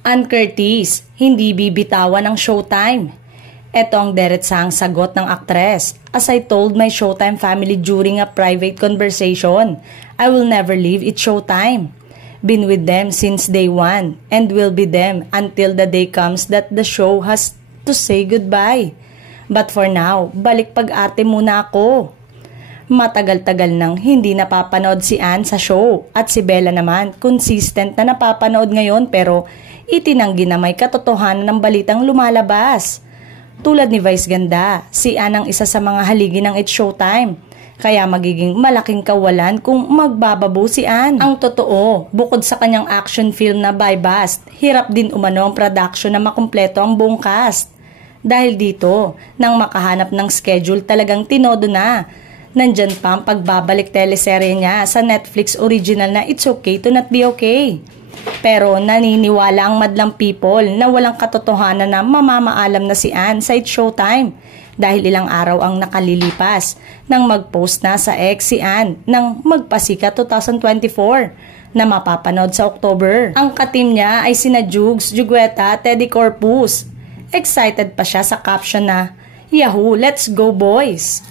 Ann Curtis, hindi bibitawan ng Showtime. Ito ang diretsahang sagot ng aktres. As I told my Showtime family during a private conversation, I will never leave it Showtime. Been with them since day one and will be them until the day comes that the show has to say goodbye. But for now, balik pag-arte muna ako. Matagal-tagal nang hindi napapanood si Ann sa show at si Bella naman consistent na napapanood ngayon pero itinanggi na may katotohanan ng balitang lumalabas. Tulad ni Vice Ganda, si Ann ang isa sa mga haligi ng It's Showtime. Kaya magiging malaking kawalan kung magbababo si Ann. Ang totoo, bukod sa kanyang action film na By Bust, hirap din umano ang production na makumpleto ang buong cast. Dahil dito, nang makahanap ng schedule talagang tinodo na. Nandyan pa ang pagbabalik teleserye niya sa Netflix original na It's Okay to Not Be Okay. Pero naniniwala ang madlang people na walang katotohanan na mamamaalam na si Ann sa It's Showtime dahil ilang araw ang nakalilipas nang mag-post na sa X si Ann ng Magpasika 2024 na mapapanood sa October. Ang katim niya ay sina Jugs, Jugueta, Teddy Corpus. Excited pa siya sa caption na, "Yahoo, let's go boys!"